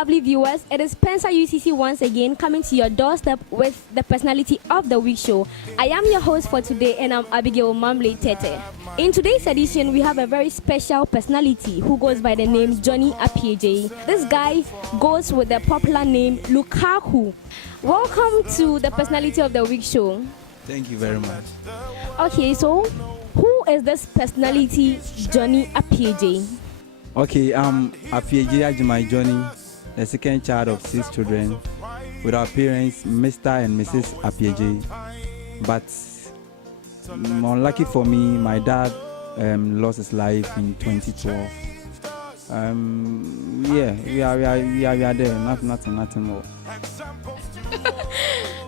lovely viewers, it is PENSA UCC once again coming to your doorstep with the Personality of the Week show. I am your host for today and I'm Abigail Mamle Tete. In today's edition, we have a very special personality who goes by the name Johnny Appiagyei. This guy goes with the popular name Lukaku. Welcome to the Personality of the Week show. Thank you very much. Okay, so who is this personality Johnny Appiagyei? Okay, Appiagyei Ajimai Johnny, the second child of 6 children, with our parents, Mr. and Mrs. Appiagyei. But unlucky for me, my dad lost his life in 2012. Yeah, we are there. Nothing more.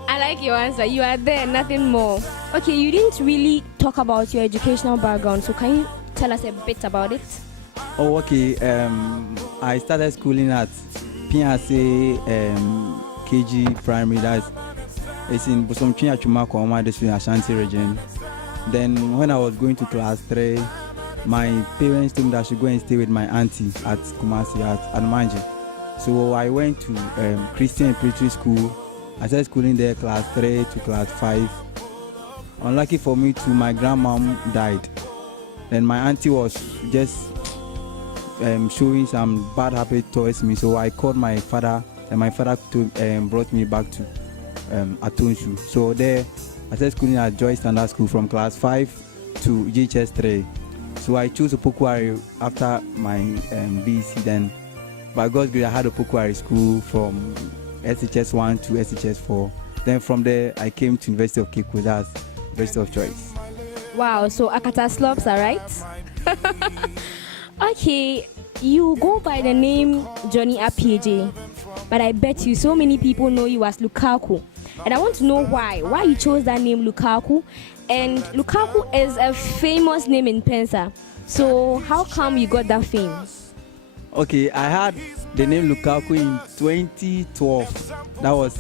I like your answer. You are there, nothing more. Okay, you didn't really talk about your educational background, so can you tell us a bit about it? Oh, okay. I started schooling at PENSA KG Primary. It's in Bosomchi Achumako, Oma District, Ashanti region. Then when I was going to class 3, my parents told me that I should go and stay with my auntie at Kumasi at Anumanji. So I went to Christian Preparatory School. I started schooling there class 3 to class 5. Unlucky for me too, my grandmom died. Then my auntie was just showing some bad habit towards me. So I called my father, and my father brought me back to Atonshu. So there, I started schooling at Joy Standard School from class 5 to GHS 3. So I chose Opokwari after my BC. Then, by God's grace, I had Opokwari school from SHS 1 to SHS 4. Then from there, I came to University of Cape Coast as University of Choice. Wow, so Akata slopes are right? Okay, you go by the name Johnny Appiagyei, but I bet you so many people know you as Lukaku. And I want to know why you chose that name Lukaku. And Lukaku is a famous name in PENSA. So how come you got that fame? Okay, I had the name Lukaku in 2012. That was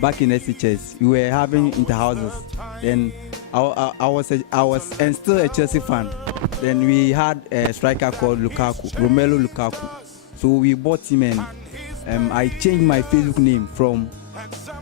back in SHS. We were having inter-houses. Then I was still a Chelsea fan. Then we had a striker called Lukaku, Romelu Lukaku. So we bought him and I changed my Facebook name from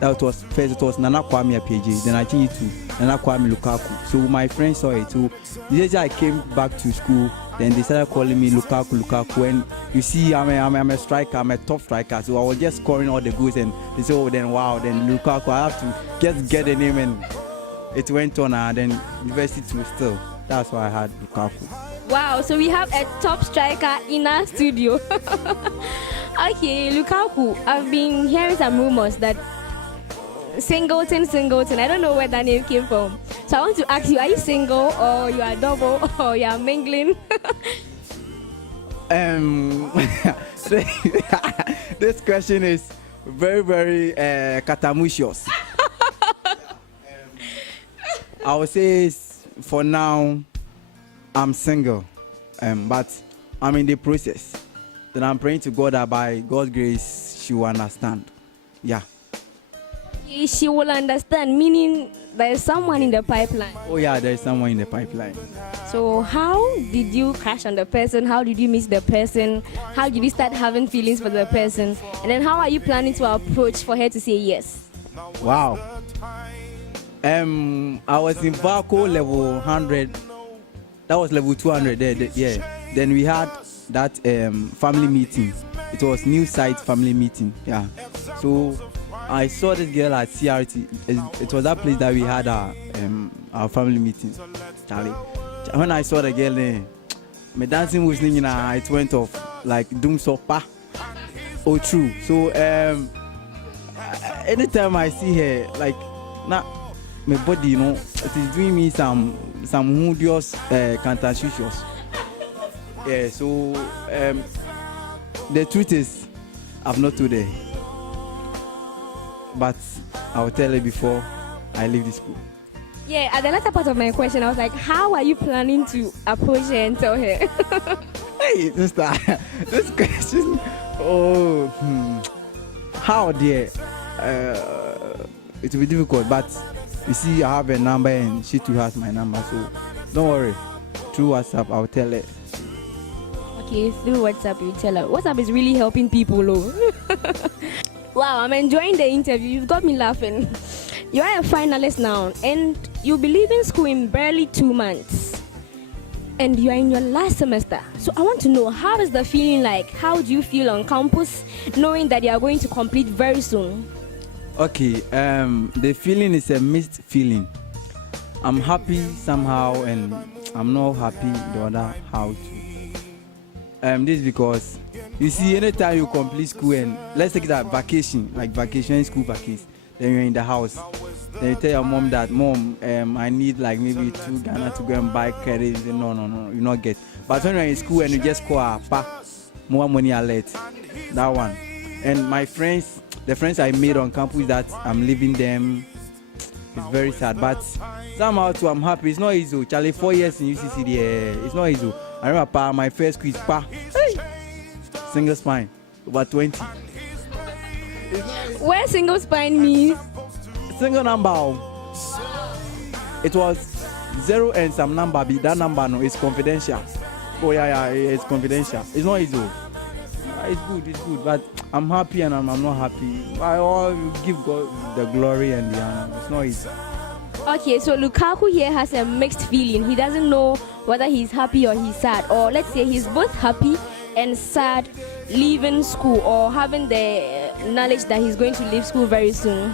that was first it was Nana Kwame Appiagyei. Then I changed it to Nana Kwame Lukaku. So my friends saw it. So the day I came back to school, then they started calling me Lukaku. And you see, I'm a striker, I'm a top striker. So I was just scoring all the goals, and they said, oh, then wow, then Lukaku. I have to just get the name, and it went on. And then university too still. That's why I had Lukaku. Wow, so we have a top striker in our studio. Okay, Lukaku, I've been hearing some rumors that Singleton, I don't know where that name came from. So I want to ask you, are you single or you are double or you are mingling? This question is very, very catamucious. I would say for now, I'm single, but I'm in the process. Then I'm praying to God that by God's grace, she will understand. Yeah. She will understand, meaning there is someone in the pipeline. Oh yeah, there is someone in the pipeline. So how did you crush on the person? How did you miss the person? How did you start having feelings for the person? And then how are you planning to approach for her to say yes? Wow. I was in Vaco level 100. That was level 200 there, yeah. Then we had that family meeting. It was new site family meeting, yeah. So I saw this girl at CRT. It was that place that we had our family meeting. Charlie, when I saw the girl there, my dancing was singing, it went off like doom sopa. Oh, true. So anytime I see her, like my body, you know, it is doing me some hudious cantacious. Yeah. So the truth is, I've not told her. But I'll tell her before I leave the school. Yeah, at the latter part of my question, I was like, how are you planning to approach her and tell her? Hey, sister, this question, how dear? It will be difficult, but you see, I have a number and she too has my number, so don't worry. Through WhatsApp, I'll tell her. Okay, through WhatsApp, you tell her. WhatsApp is really helping people, oh. Wow, I'm enjoying the interview. You've got me laughing. You are a finalist now, and you'll be leaving school in barely 2 months. And you are in your last semester. So I want to know, how is the feeling like? How do you feel on campus, knowing that you are going to complete very soon? Okay, the feeling is a mixed feeling. I'm happy somehow, and I'm not happy the other how to. This is because you see, anytime you complete school, and let's take that vacation, like vacation, school vacation, then you're in the house. Then you tell your mom that, Mom, I need like maybe 2 Ghana to go and buy credit. No, you not get. But when you're in school and you just call more money alert, that one. And my friends, the friends I made on campus that I'm leaving them, it's very sad. But somehow too, I'm happy. It's not easy. Charlie, 4 years in UCC, it's not easy. I remember my first quiz, single spine, over 20. Where single spine means? Single number. It was 0 and some number. That number no, it's confidential. Oh yeah, it's confidential. It's not easy. It's good. But I'm happy and I'm not happy. I all give God the glory and the honor. It's not easy. Okay, so Lukaku here has a mixed feeling. He doesn't know whether he's happy or he's sad. Or let's say he's both happy and sad leaving school, or having the knowledge that he's going to leave school very soon.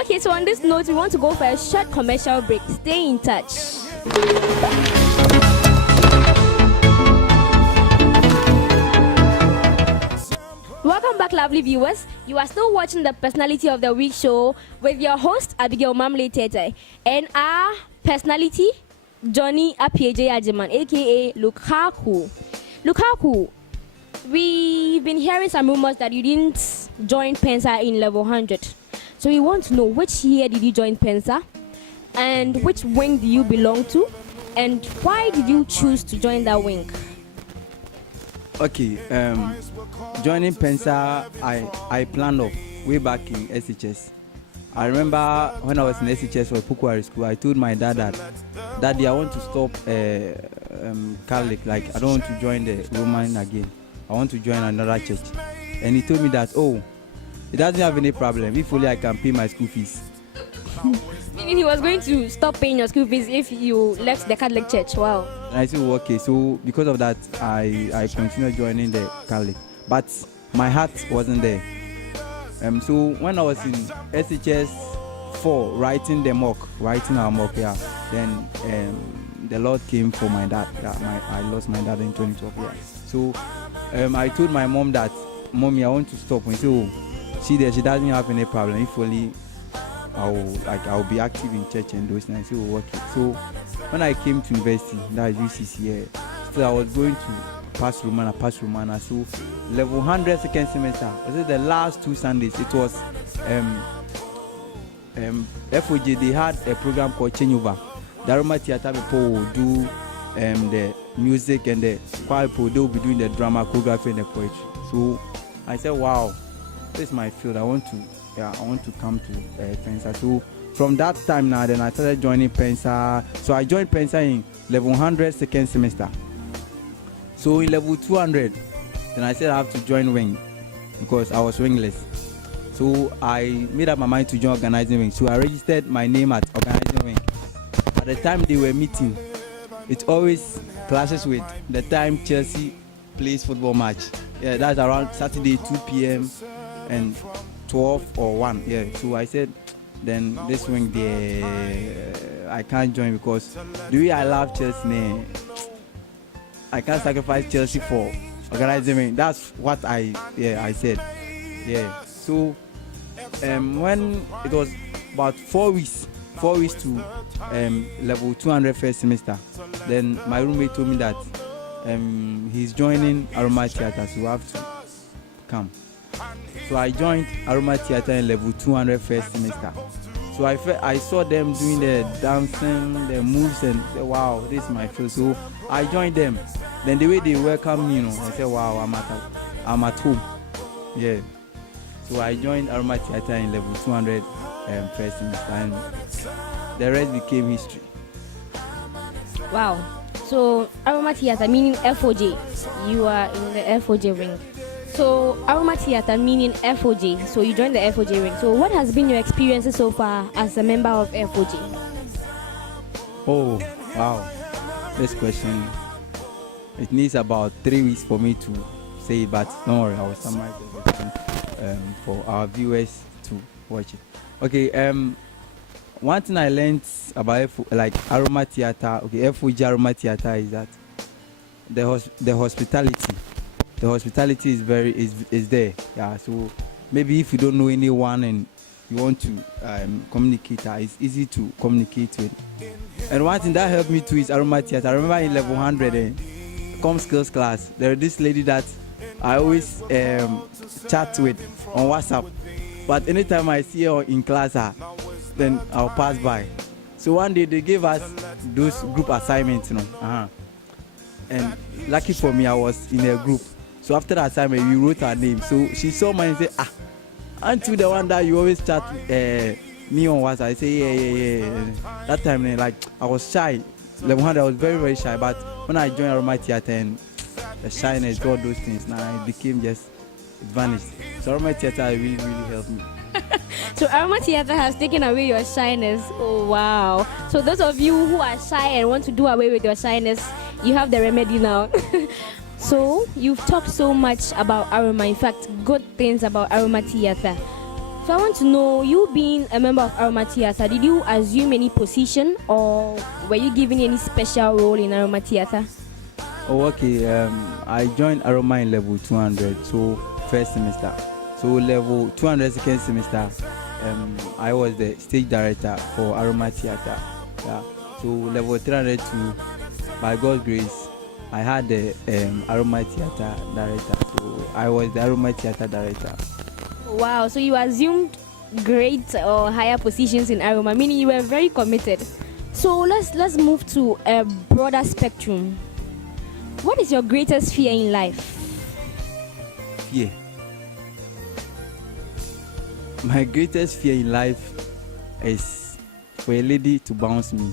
Okay, so on this note, we want to go for a short commercial break. Stay in touch. Welcome back, lovely viewers. You are still watching the Personality of the Week show with your host, Abigail Mamle-Tete, and our personality, Johnny Apieje Ajiman, aka Lukaku. Lukaku, we've been hearing some rumors that you didn't join PENSA in level 100. So we want to know, which year did you join PENSA, and which wing do you belong to, and why did you choose to join that wing? Okay, joining PENSA, I planned off way back in SHS. I remember when I was in SHS for Pukwari school, I told my dad that, Daddy, I want to stop Catholic, like I don't want to join the Roman again. I want to join another church. And he told me that, oh, it doesn't have any problem. If only I can pay my school fees. Meaning he was going to stop paying your school fees if you left the Catholic church. Wow. And I said, oh, okay. So because of that, I continued joining the Catholic. But my heart wasn't there. So when I was in SHS 4, writing our mock, yeah, then the Lord came for my dad. Yeah, I lost my dad in 2012. Yeah. So I told my mom that, Mommy, I want to stop. And so she doesn't have any problem. If only I'll be active in church and those things. So okay. So when I came to university, that is UCC, so I was going to pass Romana. So level 100 second semester. Was it the last 2 Sundays? It was FOJ. They had a program called Changeover. The Aroma Theater people will do the music, and the choir people, they will be doing the drama, choreography, and the poetry. So I said, wow, this is my field. I want to come to PENSA. So from that time now, then I started joining PENSA. So I joined PENSA in level 100 second semester. So in level 200, then I said I have to join wing because I was wingless. So I made up my mind to join organizing wing. So I registered my name at organizing wing. At the time they were meeting, it always clashes with the time Chelsea plays football match. Yeah, that's around Saturday 2 p.m. and 12 or 1. Yeah. So I said, then this wing there, I can't join because the way I love Chelsea, I can't sacrifice Chelsea for organizing wing. That's what I said. Yeah. So when it was about 4 weeks to level 200 first semester, then my roommate told me that he's joining Aroma Theater, so you have to come. So I joined Aroma Theater in level 200 first semester. So I saw them doing the dancing, the moves, and said, wow, this is my field. So I joined them. Then the way they welcomed me, I said, wow, I'm at home. Yeah. So I joined Aroma Theater in level 200 first semester, and the rest became history. Wow. So Aroma Theater meaning FOJ. You are in the FOJ ring. So Aroma Theater meaning FOJ. So you joined the FOJ ring. So what has been your experiences so far as a member of FOJ? Oh, wow. This question. It needs about 3 weeks for me to say it, but don't worry, I will summarize everything for our viewers to watch it. Okay, one thing I learned about Aroma Theater, FOJ Aroma Theater is that the hospitality. The hospitality is there. Yeah, so maybe if you don't know anyone and you want to communicate, it's easy to communicate with. And one thing that helped me too is Aroma Theater. I remember in level 100, com skills class, there is this lady that I always chat with on WhatsApp. But anytime I see her in class, then I'll pass by. So one day they gave us those group assignments, And lucky for me, I was in a group. So after that assignment, we wrote her name. So she saw mine and said, aren't you the one that you always chat me on WhatsApp? I say, yeah. That time, I was shy. Level 100, I was very, very shy. But when I joined Aroma Theater and the shyness, all those things, now it became it vanished. So Aroma Theater really, really helped me. So Aroma Theater has taken away your shyness. Oh, wow. So those of you who are shy and want to do away with your shyness, you have the remedy now. So you've talked so much about Aroma, in fact, good things about Aroma Theater. So I want to know, you being a member of Aroma Theater, did you assume any position or were you given any special role in Aroma Theater? Oh, okay. I joined Aroma in level 200, so first semester. So level 200 second semester, I was the stage director for Aroma Theater. Yeah. So level 302, by God's grace, I had the Aroma Theater Director. So I was the Aroma Theater Director. Wow, so you assumed great or higher positions in Aroma, meaning you were very committed. So let's move to a broader spectrum. What is your greatest fear in life? Fear. My greatest fear in life is for a lady to bounce me.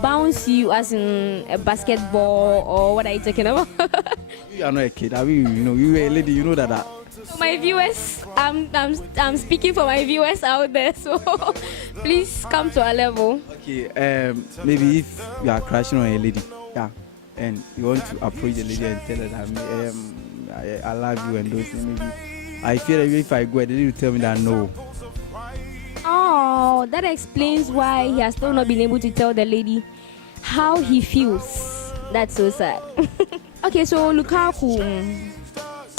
Bounce you as in a basketball, or what are you talking about? You are not a kid. I mean, you are a lady. You know that. My viewers, I'm speaking for my viewers out there, so please come to our level. Okay. Maybe if you are crashing on a lady, and you want to approach the lady and tell her that I love you and those things, maybe I feel that if I go, the lady will tell me that no. Oh, that explains why he has still not been able to tell the lady how he feels. That's so sad. Okay, so Lukaku,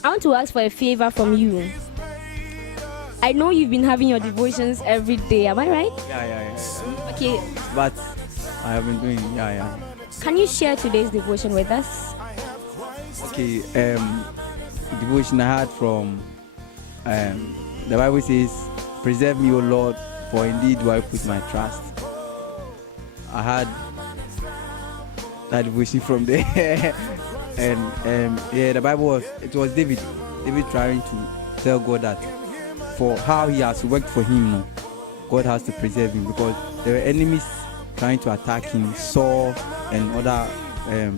I want to ask for a favor from you. I know you've been having your devotions every day, am I right? Yeah. Okay. But I have been doing, Can you share today's devotion with us? Okay, devotion I had from, the Bible says, preserve me, O Lord, for indeed do I put my trust. I had that devotion from there. And the Bible was David trying to tell God that for how he has worked for him, God has to preserve him because there were enemies trying to attack him, Saul and other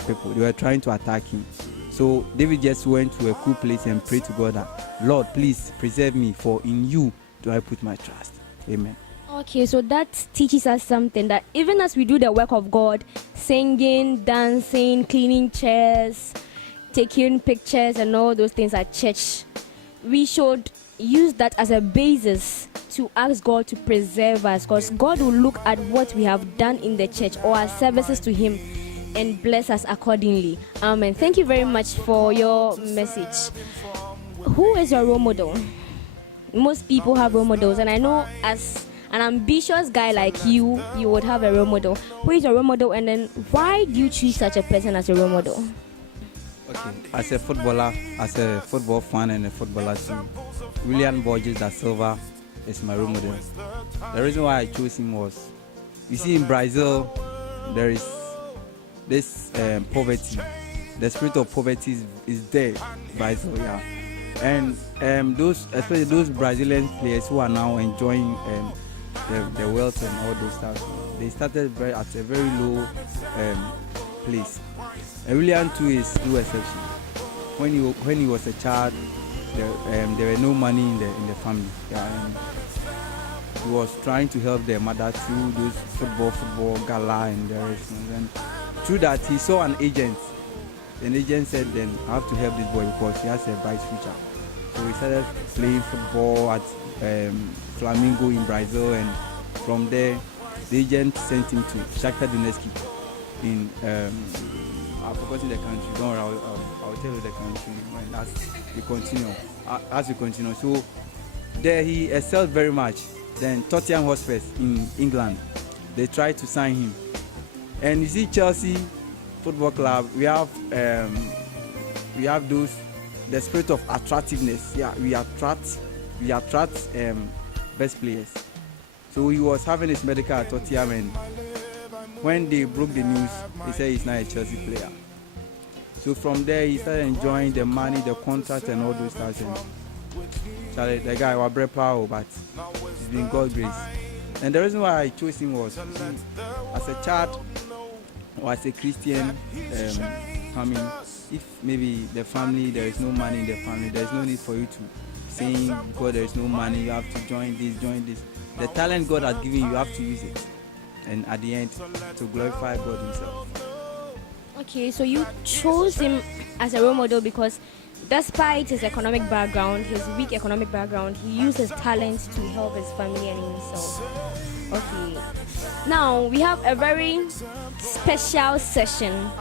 people. They were trying to attack him. So David just went to a cool place and prayed to God that, Lord, please preserve me, for in you do I put my trust. Amen. Okay, so that teaches us something, that even as we do the work of God, singing, dancing, cleaning chairs, taking pictures and all those things at church, we should use that as a basis to ask God to preserve us, because God will look at what we have done in the church or our services to Him and bless us accordingly. Amen. Thank you very much for your message. Who is your role model? Most people have role models, and I know as an ambitious guy like you would have a role model. Who is your role model, and then why do you choose such a person as a role model? Okay, as a footballer, as a football fan and a footballer too, William Borges da Silva is my role model. The reason why I chose him was, you see, in Brazil, there is this poverty. The spirit of poverty is there in Brazil, yeah. And especially those Brazilian players who are now enjoying the wealth and all those stuff, they started at a very low place. And William too is no exception. When he was a child, there were no money in the family. Yeah, and he was trying to help their mother through those football gala and the rest. And through that, he saw an agent. An agent said, "Then I have to help this boy because he has a bright future." So he started playing football at Flamengo in Brazil, and from there, the agent sent him to Shakhtar Donetsk in I've forgotten the country. Don't worry, I'll tell you the country as we continue. So there he excelled very much. Then Tottenham Hotspur in England, they tried to sign him. And you see Chelsea Football Club, we have the spirit of attractiveness. Yeah, we attract best players. So he was having his medical at Tottenham, and when they broke the news, they said he's not a Chelsea player. So from there, he started enjoying the money, the contract, and all those stuff. And Charlie, the guy was very powerful, but it's been God's grace. And the reason why I chose him was, as a child or as a Christian, if maybe the family, there is no money in the family, there is no need for you to sing because there is no money, you have to join this. The talent God has given you, you have to use it. And at the end, to glorify God himself. Okay, so you chose him as a role model because despite his economic background, his weak economic background, he used his talent to help his family and himself. Okay. Now, we have a very special session.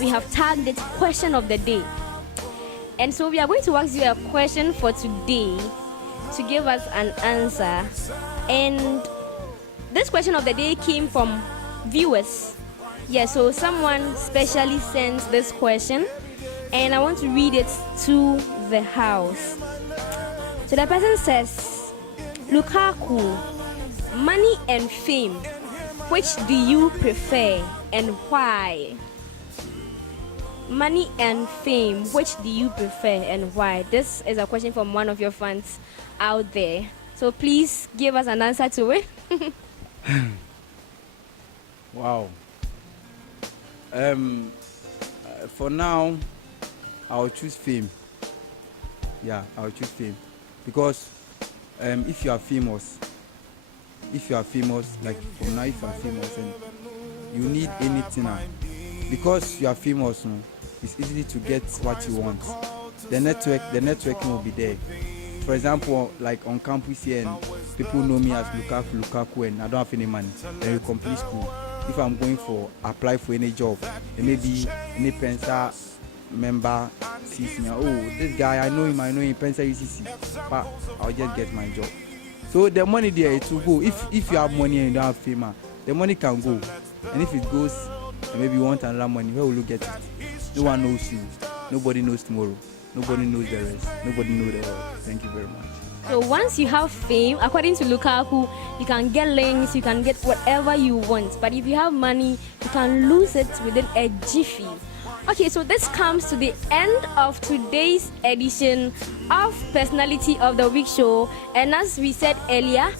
We have tagged it Question of the Day. And so we are going to ask you a question for today to give us an answer. And this question of the day came from viewers. Yeah, so someone specially sent this question, and I want to read it to the house. So the person says, Lukaku, money and fame, which do you prefer and why? Money and fame, which do you prefer and why? This is a question from one of your fans out there. So please give us an answer to it. Wow. For now, I'll choose fame. Yeah, I'll choose fame. Because if you are famous, like for now, if you are famous and you need anything, because you are famous, it's easy to get what you want. The networking will be there. For example, like on campus here, and people know me as Lukaku, and I don't have any money. Then you complete school. If I'm going apply for any job, and maybe any PENSA member sees me, oh, this guy, I know him, PENSA UCC, but I'll just get my job. So the money there, it will go. If you have money and you don't have fame, the money can go. And if it goes, and maybe you want another money, where will you get it? No one knows you. Nobody knows tomorrow. Nobody knows the rest. Nobody knows the world. Thank you very much. So once you have fame, according to Lukaku, you can get links, you can get whatever you want. But if you have money, you can lose it within a jiffy. Okay, so this comes to the end of today's edition of Personality of the Week show. And as we said earlier,